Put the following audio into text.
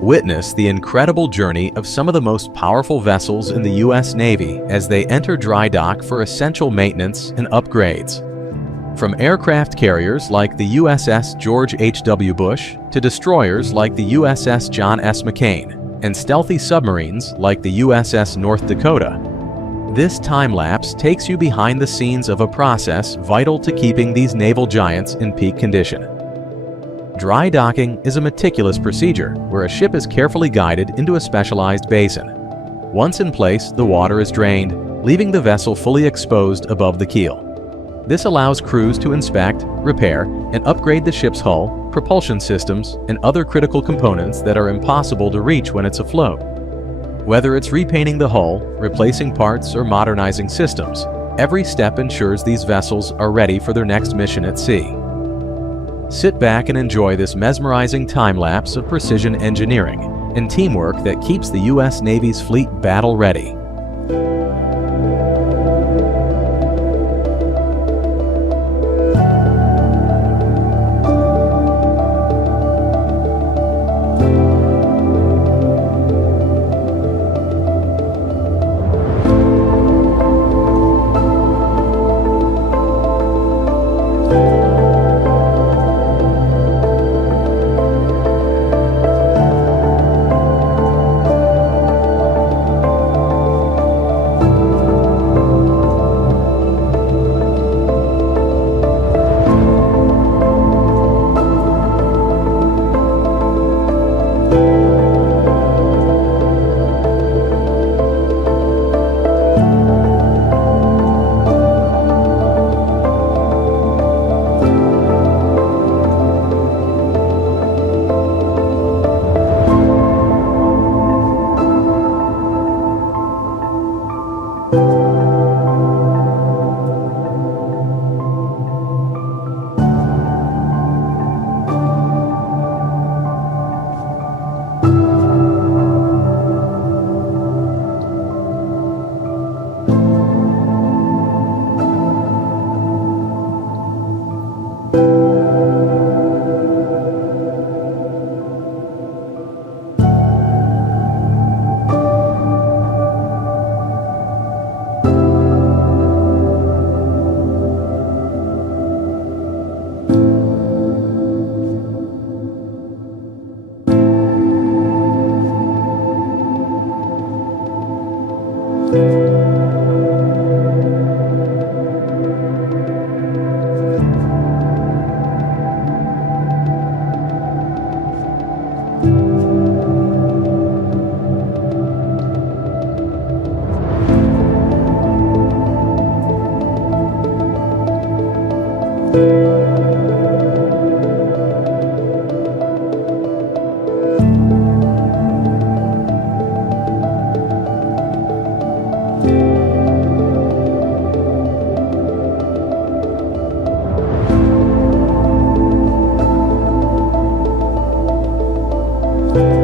Witness the incredible journey of some of the most powerful vessels in the U.S. Navy as they enter dry dock for essential maintenance and upgrades. From aircraft carriers like the USS George H.W. Bush to destroyers like the USS John S. McCain and stealthy submarines like the USS North Dakota, this time-lapse takes you behind the scenes of a process vital to keeping these naval giants in peak condition. Dry docking is a meticulous procedure where a ship is carefully guided into a specialized basin. Once in place, the water is drained, leaving the vessel fully exposed above the keel. This allows crews to inspect, repair, and upgrade the ship's hull, propulsion systems, and other critical components that are impossible to reach when it's afloat. Whether it's repainting the hull, replacing parts, or modernizing systems, every step ensures these vessels are ready for their next mission at sea. Sit back and enjoy this mesmerizing time-lapse of precision engineering and teamwork that keeps the U.S. Navy's fleet battle-ready. you.